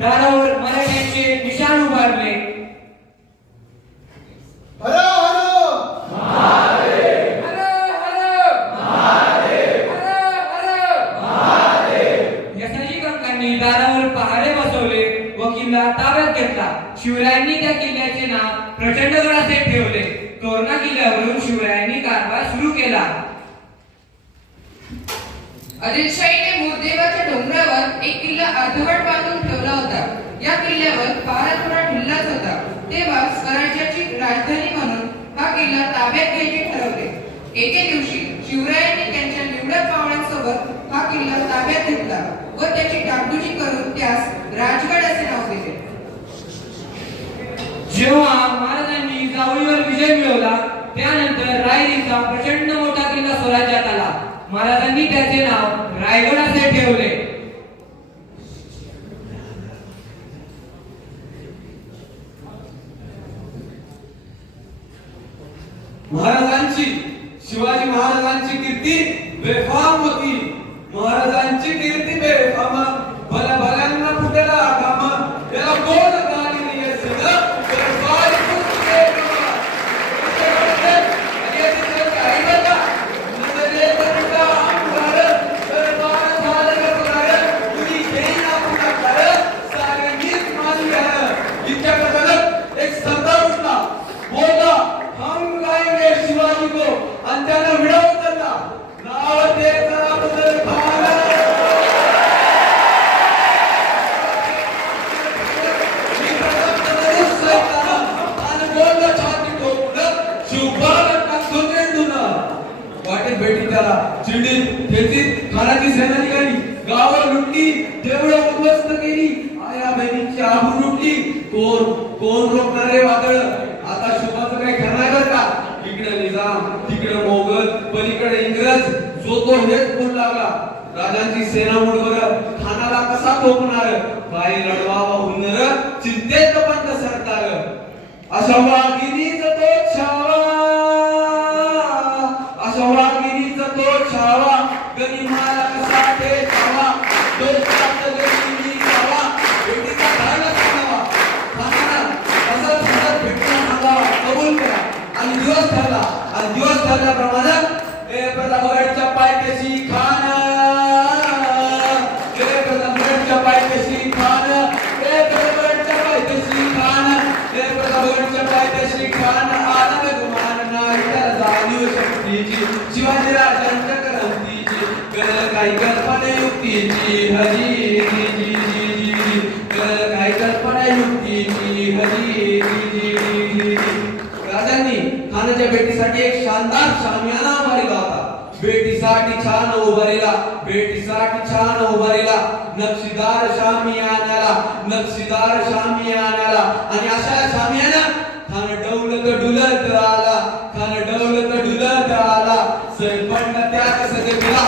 दारावर मराठ्यांचे निशाण उभारले. यसाजी काकांनी दारावर पहारे बसवले व किल्ला ताब्यात घेतला. शिवरायांनी त्या किल्ल्याचे नाव प्रचंडगड असे ठेवले. तोरणा किल्ल्यावरून शिवरायांनी कारभार सुरू केला. आदिलशाहीने मोरदेवाच्या डोंगरावर एक किल्ला अर्धवट बांधून ठेवला होता. या किल्ल्यावर पहारा थोडा ढिल्लाच होता. तेव्हा स्वराज्याची राजधानी म्हणून हा किल्ला ताब्यात घ्यायचे ठरवले. एके दिवशी शिवरायांनी त्यांच्या निवडक पाहुण्यांसोबत हा किल्ला ताब्यात घेतला व त्याची डागडुजी करून त्यास राजगड असे नाव दिले. जेव्हा महाराजांनी जावळीवर विजय मिळवला त्यानंतर रायरीचा प्रचंड मोठा किल्ला स्वराज्यात आला. महाराजांनी त्याचे नाव रायगड असे ठेवले. महाराजांची शिवाजी महाराजांची कीर्ती बेफाम होती. महाराजांची कीर्ती बेफाम भल्या भल्यांना फुटेला काम त्याला कोण गाणी नाही सगळं तर काय कुठे एक संता उठला बोलला हम गाएंगे शिवाजी को आणि त्याला विडा उचलला. नाव ते बदल भारत वाटेत भेटी त्याला चिंडीत खेचीत खानाची सेना निघाली. गावावर लुटली देवळं उद्ध्वस्त केली. आया बहिणींची आबरू लुटली. कोण रोखणारे वादळ आता शुभाचं काही खरं बरं का. इकडे निजाम तिकडे मोगल पलीकडे इंग्रज जो तो हेच बोल लागला. राजांची सेना मुडवर खानाला कसा थोपणार. काय लढवावा हुनर चिंतेत पण सरकार. अशा वागिनीचा तो छावा अशा वागिनीचा तो छावा गनिमाला कसा ते छावा दोस्तात गनिमी छावा भेटीचा धाडस करावा. खानाला असं सतत भेटून सांगावा कबूल करा. आणि दिवस ठरल्याप्रमाणे प्रतापगडच्या पायथ्याशी खान प्रतापगडच्या पायथ्याशी खान प्रतापगडच्या पायथ्याशी खान प्रतापगडच्या पायथ्याशी खान आनंद गुमान नाही त्याला जाणीव शक्तीची शिवाजी राजांच्या क्रांतीची कळलं काही कल्पना युक्तीची हरी कळलं काही कल्पना युक्तीची हरी. राजांनी खानाच्या भेटीसाठी एक शानदार शामियाना उभारला होता. भेटीसाठी छान उभारला नक्षीदार शामियानाला आणि अशा शामियाना खान डौलत डुलत आला सरपंच त्या कसं दिला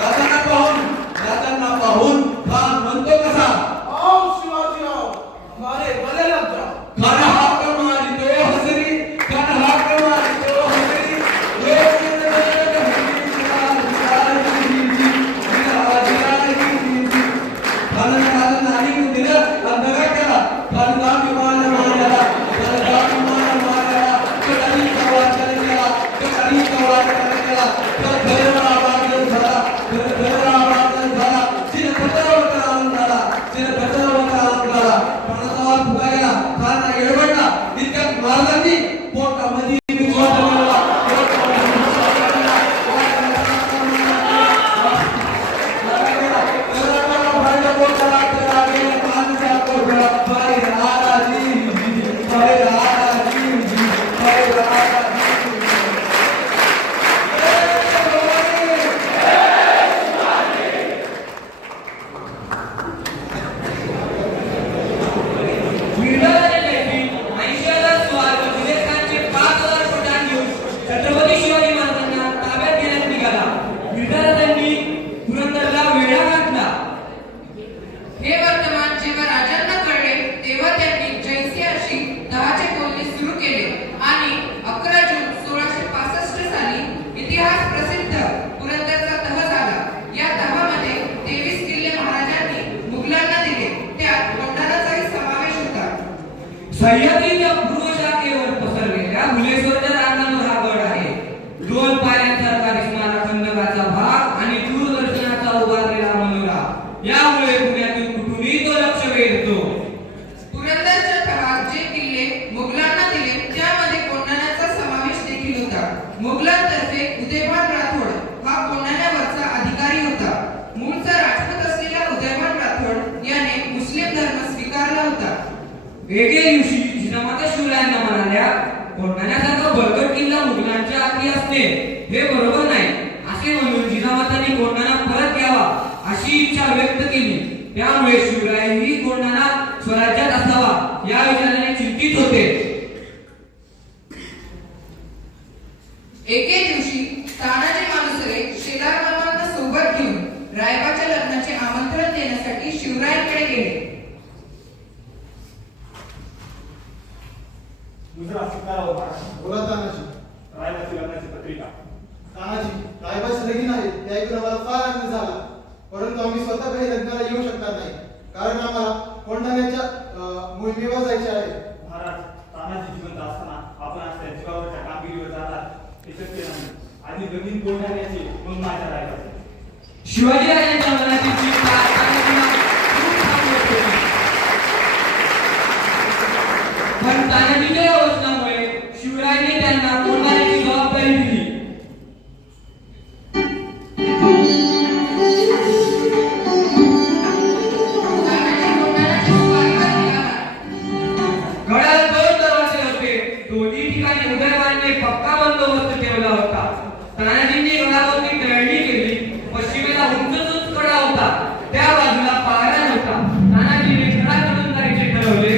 राजांना पाहून खान म्हणतो कसा खान हाक मारितो हसरी खान बरोबर नाही असे म्हणून जिजामातांनी कोंढाणा परत घ्यावा अशी इच्छा व्यक्त केली. त्यामुळे शिवरायही कोंढाणा स्वराज्यात असावा या विचाराने चिंतित होते. एके दिवशी तानाजी मालुसरे शेलार मामांना सोबत घेऊन रायबाच्या लग्नाचे आमंत्रण देण्यासाठी शिवरायांकडे गेले. दुसरा स्वीकारावा महाराज. बोला तानाजी. रायबाची लग्नाची पत्रिका. तानाजी, रायबाची लगीन आहे ते ऐकून आम्हाला फार आनंद झाला, परंतु आम्ही स्वतः काही लग्नाला येऊ शकणार नाही, कारण आम्हाला कोंढाण्याच्या मोहिमेवर जायचे आहे. महाराज, तानाजी जिवंत असताना आपण आज त्या जीवावरच्या कामगिरीवर जाणार हे शक्य नाही. आधी लगीन कोंढाण्याची मग माझ्या रायबाची. शिवाजीराजांच्या मनातील चिंता तानाजीला खूप थांबवत होती. पण तानाजीच्या या वचनामुळे शिवरायांनी त्यांना कोंढाण्याची जबाबदारी दिली. तानाजी कोंढाण्याच्या स्वारीवर निघाला. गडाला 2 दरवाजे होते. दोन्ही ठिकाणी उदयवानने पक्का बंदोबस्त ठेवला होता. तानाजींनी गडावरती तळणी केली. पश्चिमेला उंच कडा होता, त्या बाजूला पहारा होता. तानाजीने कडा चढून जायचे ठरवले.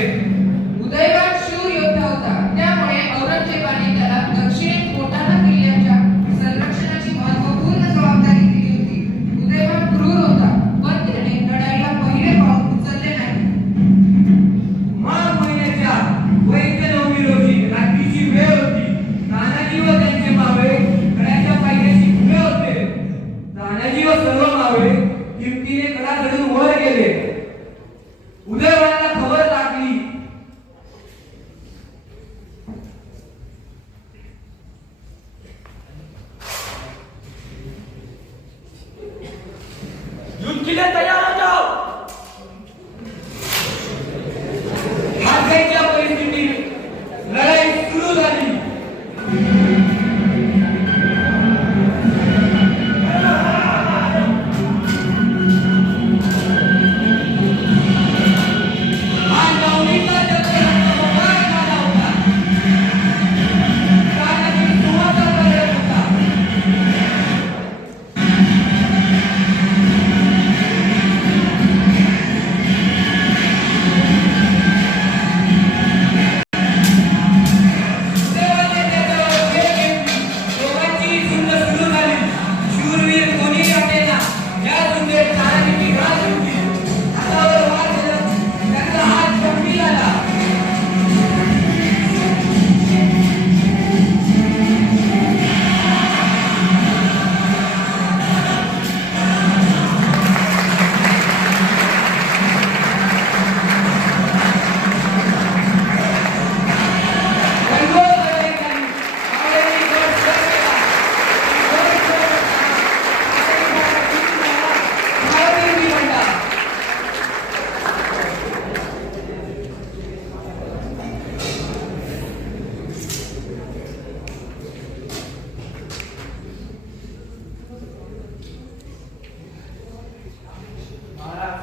उदयवान शूर योद्धा होता, त्यामुळे औरंगजेबाने त्याला दक्षिणेत कोंढाणा किल्ल्याच्या संरक्षणाची महत्त्वपूर्ण जबाबदारी दिली होती. उदयवान क्रूर होता, पण त्याने लढाईला पहिले पाऊल उचलले नाही. माघ महिन्याच्या वैद्य नवमी रोजी रात्रीची वेळ होती. तानाजी व त्यांचे मावळे गडाच्या पायथ्याशी उभे होते. तानाजी व सर्व मावळे हिमतीने कडा चढून वर गेले. उदयवानाला खबर लागली. युद्ध किल्ले तयार हो जाओ. हाताच्या परिस्थितीत लढाई सुरू झाली. हा नवनीचा चक्ररथ उभा झाला होता. तानाजी सुवाचा करत होता. देवाने त्याच्यावर खेळ घेतली. दोघांची झुंज सुरू झाली. शूरवीर कोणी वाटेना. या झुंजेत तानाजीची गाठ सुटली. हातावर वार धरत त्यांचा हात गंभीर आला. गणगोत लढाई झाली. मावळ्यांनी गड सोडला. गड सोडला. तानाजी बनला. महाराज,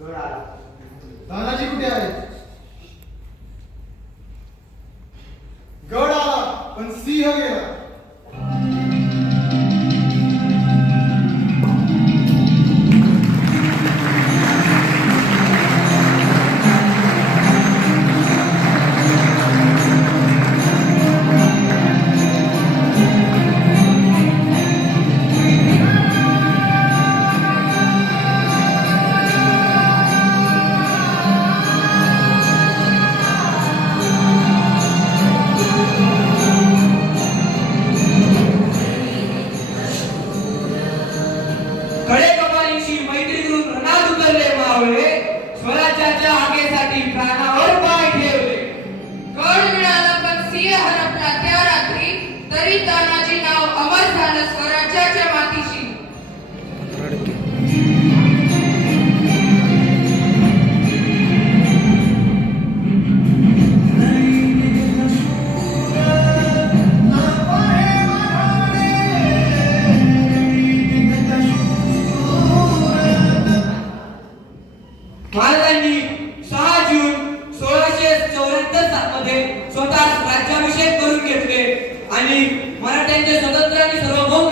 गड आला. तानाजी कुठे आहे? गड आला पण सिंह गेला. खडे कपालींशी मैत्री करून रणात उतरले मावळे. स्वराज्याच्या हाकेसाठी प्राणावर पाय ठेवले. गड मिळाला पण सिंह हरपला त्या रात्री, तरी तानाजी नाव अमर झालं स्वराज्याच्या मातीशी. महाराजांनी 6 जून 1674 मध्ये स्वतः राज्याभिषेक करून घेतले आणि मराठ्यांचे स्वतंत्र आणि सार्वभौम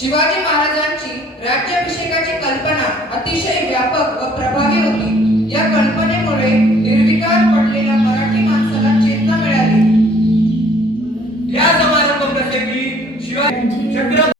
शिवाजी महाराजांची राज्याभिषेकाची कल्पना अतिशय व्यापक व प्रभावी होती. या कल्पनेमुळे निर्विकार पडलेल्या मराठी माणसाला चेतना मिळाली. या समारंभ प्रसंगी